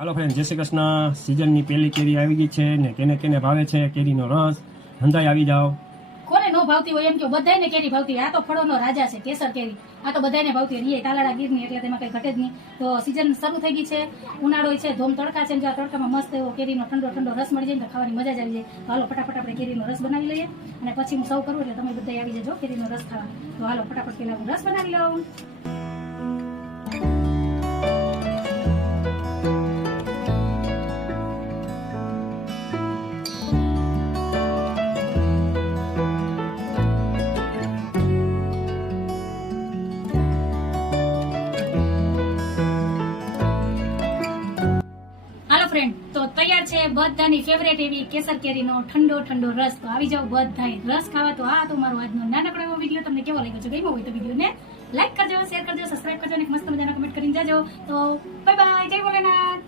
હાલો friend, જય શ્રી કૃષ્ણ. સિઝનની પહેલી કેરી આવી ગઈ છે ને કેને કેને ભાવે છે કેરીનો રસ, હંધાઈ આવી જાઓ. કોને નો ભાવતી હોય એમ કે બધાને કેરી ભાવતી હોય. આ તો ફળોનો રાજા છે, કેસર કેરી. આ તો બધાને ભાવતી હોય. એ તાલાળા ગીરની એટલે તેમાં કઈ ઘટે જ નહીં. તો સિઝન શરૂ થઈ ગઈ છે, ઉનાળો છે, ધોમ તડકા છે. જો આ તડકામાં મસ્ત એવો કેરીનો ઠંડો ઠંડો રસ મળી જાય ને તો ખાવાની મજા જ આવી જાય. તો હાલો ફટાફટ આપણે કેરીનો રસ બનાવી લઈએ અને પછી હું સર્વ કરું એટલે તમે બધા આવી જજો કેરીનો રસ ખાવા. તો હાલો ફટાફટ પેલા હું રસ બનાવી લઉં. ફ્રેન્ડ, તો તૈયાર છે બધાની ફેવરેટ એવી કેસર કેરીનો ઠંડો ઠંડો રસ. તો આવી જાવ બધાય રસ ખાવા. તો આ તો મારો આજનો નાનકડો એવો વિડીયો તમને કેવો લાગ્યો છે? ગમ્યો હોય તો વિડીયોને લાઈક કરજો, શેર કરજો, સબસ્ક્રાઇબ કરજો અને મસ્ત મજાના કમેન્ટ કરીને જાજો. તો બાય બાય, જય ભોલેનાથ.